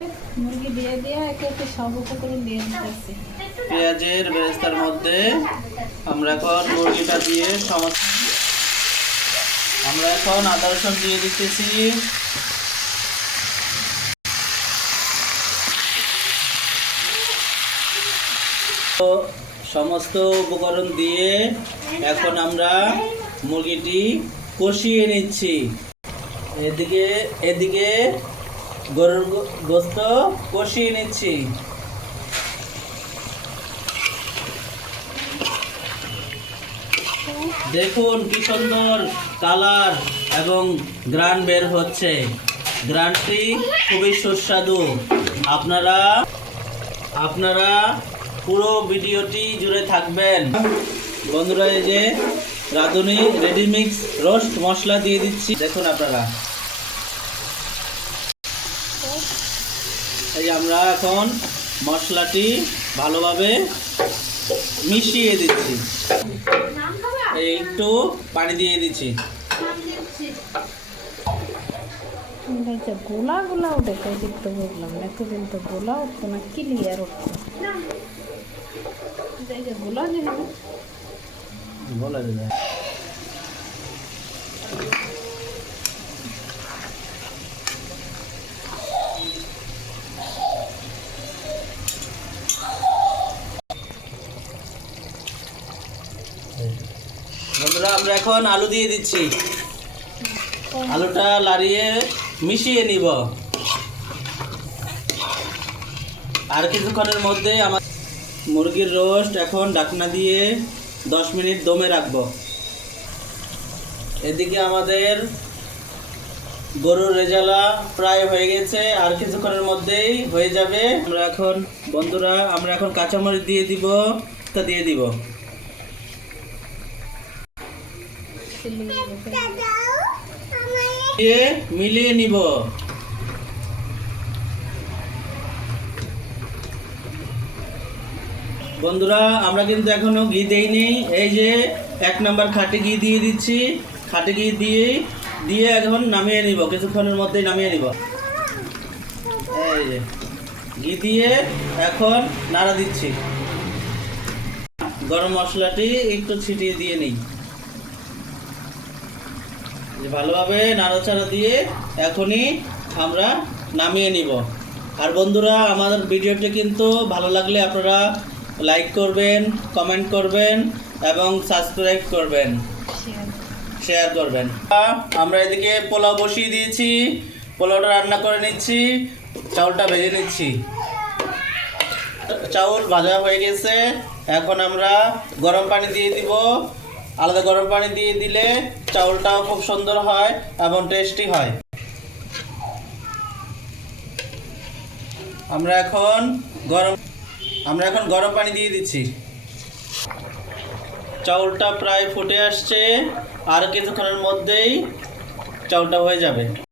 মুরগি দিয়ে দিয়ে একে একে সব উপকরণ দিয়ে দিতেছি। পেঁয়াজের বেরেস্তার মধ্যে আমরা এখন মুরগিটা দিয়ে আমরা এখন আদা রসুন দিয়ে দিতেছি। সমস্ত উপকরণ দিয়ে এখন আমরা মুরগিটি কষিয়ে নিচ্ছি। এদিকে গরুর গোশত কষিয়ে নিচ্ছি। দেখুন কি সুন্দর কালার এবং গ্রান বের হচ্ছে। গ্রানটি খুবই সুস্বাদু। আপনারা পুরো ভিডিওটি জুড়ে থাকবেন। বন্ধুরা, এই যে রাঁধুনি রেডিমিক্স রোস্ট মশলা দিয়ে দিচ্ছি। দেখুন আপনারা, এই আমরা এখন মশলাটি ভালোভাবে মিশিয়ে দিচ্ছি। এই একটু পানি দিয়ে দিচ্ছি। গোলা গোলা উঠে দেখতে বললাম, এতদিন তো গোলা উঠতো না, ক্লিয়ার উঠতো। গোলা বলা যায় বন্ধুরা, আমরা এখন আলু দিয়ে দিচ্ছি। আলুটা লাড়িয়ে মিশিয়ে নিব। আর কিছুক্ষণের মধ্যে আমার মুরগির রোস্ট এখন ঢাকনা দিয়ে 10 মিনিট দমে রাখবো। এদিকে আমাদের গরুর রেজালা প্রায় হয়ে গেছে, আর কিছুক্ষণের মধ্যেই হয়ে যাবে। বন্ধুরা, আমরা এখন কাঁচামরিচ দিয়ে দিব। মিলিয়ে নিব। বন্ধুরা, আমরা কিন্তু এখনো ঘি দেইনি। এই যে 1 নাম্বার খাঁটি ঘি দিয়ে দিচ্ছি। খাঁটি ঘি দিয়ে এখন নামিয়ে নিব। কিছুক্ষণের মধ্যেই নামিয়ে নিব। এই যে ঘি দিয়ে এখন নাড়া দিচ্ছি। গরম মশলাটি একটু ছিটিয়ে দিয়ে নিই। ভালোভাবে নাড়াচাড়া দিয়ে এখনই আমরা নামিয়ে নিব। আর বন্ধুরা, আমাদের ভিডিওটি কিন্তু ভালো লাগলে আপনারা লাইক করবেন, কমেন্ট করবেন এবং সাবস্ক্রাইব করবেন, শেয়ার করবেন। আমরা এদিকে পোলাও বসিয়ে দিয়েছি। পোলাওটা রান্না করে নিচ্ছি। চাউলটা ভেজে নিচ্ছি। চাউল ভাজা হয়ে গেছে। এখন আমরা গরম পানি দিয়ে দিব। আলাদা গরম পানি দিয়ে দিলে চাউলটাও খুব সুন্দর হয় এবং টেস্টি হয়। আমরা এখন গরম পানি দিয়ে দিচ্ছি। চাউলটা প্রায় ফুটে আসছে। আর কিছুক্ষণের মধ্যেই চাউলটা হয়ে যাবে।